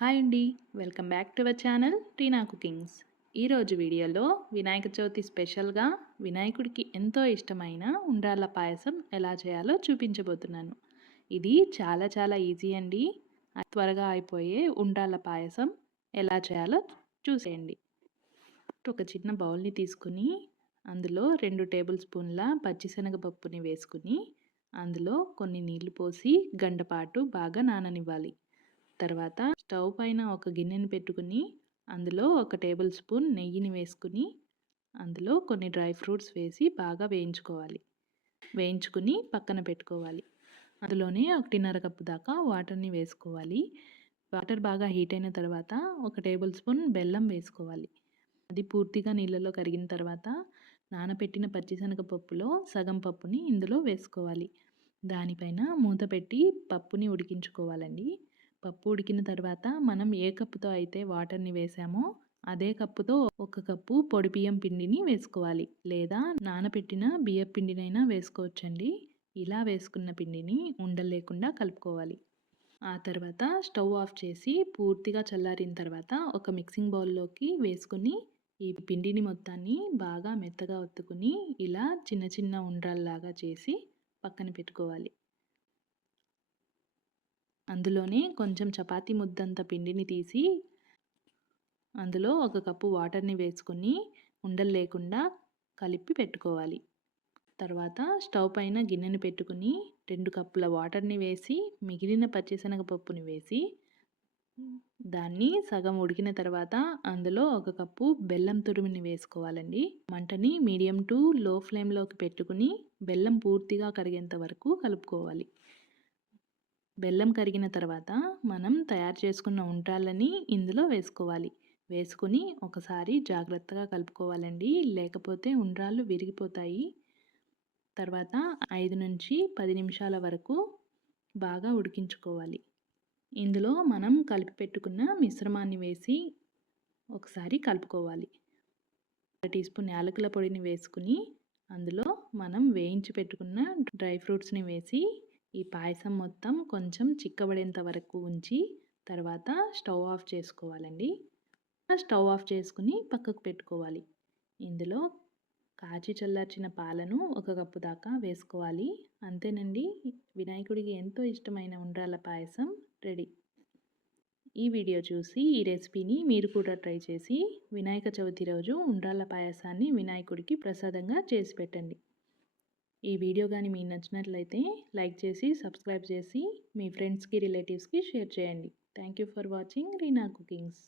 Hi అండి. Welcome back to our channel Reena cookings. ఈరోజు వీడియోలో వినాయక చవితి స్పెషల్గా వినాయకుడికి ఎంతో ఇష్టమైన ఉండ్రాళ్ళ పాయసం ఎలా చేయాలో చూపించబోతున్నాను. ఇది చాలా చాలా ఈజీ అండి. త్వరగా అయిపోయే ఉండ్రాళ్ళ పాయసం ఎలా చేయాలో చూసేయండి. ఒక చిన్న బౌల్ని తీసుకుని అందులో రెండు టేబుల్ స్పూన్ల పచ్చిశనగపప్పుని వేసుకుని అందులో కొన్ని నీళ్ళు పోసి గంటపాటు బాగా నాననివ్వాలి. తర్వాత స్టవ్ పైన ఒక గిన్నెని పెట్టుకుని అందులో ఒక టేబుల్ స్పూన్ నెయ్యిని వేసుకుని అందులో కొన్ని డ్రై ఫ్రూట్స్ వేసి బాగా వేయించుకోవాలి. వేయించుకుని పక్కన పెట్టుకోవాలి. అందులోనే ఒకటిన్నర కప్పు దాకా వాటర్ని వేసుకోవాలి. వాటర్ బాగా హీట్ అయిన తర్వాత ఒక టేబుల్ స్పూన్ బెల్లం వేసుకోవాలి. అది పూర్తిగా నీళ్ళలో కరిగిన తర్వాత నానబెట్టిన పచ్చిశనగపప్పులో సగం పప్పుని ఇందులో వేసుకోవాలి. దానిపైన మూత పెట్టి పప్పుని ఉడికించుకోవాలండి. పప్పు ఉడికిన తర్వాత మనం ఏ కప్పుతో అయితే వాటర్ని వేసామో అదే కప్పుతో ఒక కప్పు పొడి బియ్యం పిండిని వేసుకోవాలి. లేదా నానబెట్టిన బియ్యం పిండినైనా వేసుకోవచ్చండి. ఇలా వేసుకున్న పిండిని ఉండలేకుండా కలుపుకోవాలి. ఆ తర్వాత స్టవ్ ఆఫ్ చేసి పూర్తిగా చల్లారిన తర్వాత ఒక మిక్సింగ్ బౌల్లోకి వేసుకుని ఈ పిండిని మొత్తాన్ని బాగా మెత్తగా ఒత్తుకుని ఇలా చిన్న చిన్న ఉండ్రాల్లాగా చేసి పక్కన పెట్టుకోవాలి. అందులోనే కొంచెం చపాతి ముద్దంత పిండిని తీసి అందులో ఒక కప్పు వాటర్ని వేసుకొని ఉండలు లేకుండా కలిపి పెట్టుకోవాలి. తర్వాత స్టవ్ పైన గిన్నెను పెట్టుకుని రెండు కప్పుల వాటర్ని వేసి మిగిలిన పచ్చిశనగపప్పుని వేసి దాన్ని సగం ఉడికిన తర్వాత అందులో ఒక కప్పు బెల్లం తురుమిని వేసుకోవాలండి. మంటని మీడియం టు లో ఫ్లేమ్లోకి పెట్టుకుని బెల్లం పూర్తిగా కరిగేంత వరకు కలుపుకోవాలి. బెల్లం కరిగిన తర్వాత మనం తయారు చేసుకున్న ఉండ్రాళ్ళని ఇందులో వేసుకోవాలి. వేసుకుని ఒకసారి జాగ్రత్తగా కలుపుకోవాలండి. లేకపోతే ఉండ్రాళ్ళు విరిగిపోతాయి. తర్వాత ఐదు నుంచి పది నిమిషాల వరకు బాగా ఉడికించుకోవాలి. ఇందులో మనం కలిపి పెట్టుకున్న మిశ్రమాన్ని వేసి ఒకసారి కలుపుకోవాలి. టీ స్పూన్ యాలకుల పొడిని వేసుకుని అందులో మనం వేయించి పెట్టుకున్న డ్రై ఫ్రూట్స్ని వేసి ఈ పాయసం మొత్తం కొంచెం చిక్కబడేంత వరకు ఉంచి తర్వాత స్టవ్ ఆఫ్ చేసుకోవాలండి. స్టవ్ ఆఫ్ చేసుకుని పక్కకు పెట్టుకోవాలి. ఇందులో కాచి చల్లార్చిన పాలను ఒక కప్పు దాకా వేసుకోవాలి. అంతేనండి వినాయకుడికి ఎంతో ఇష్టమైన ఉండ్రాల పాయసం రెడీ. ఈ వీడియో చూసి ఈ రెసిపీని మీరు కూడా ట్రై చేసి వినాయక చవితి రోజు ఉండ్రాల పాయసాన్ని వినాయకుడికి ప్రసాదంగా చేసి పెట్టండి. ఈ వీడియో కానీ మీకు నచ్చినట్లయితే లైక్ చేసి సబ్స్క్రైబ్ చేసి మీ ఫ్రెండ్స్కి రిలేటివ్స్కి షేర్ చేయండి. Thank you for watching Reena cookings.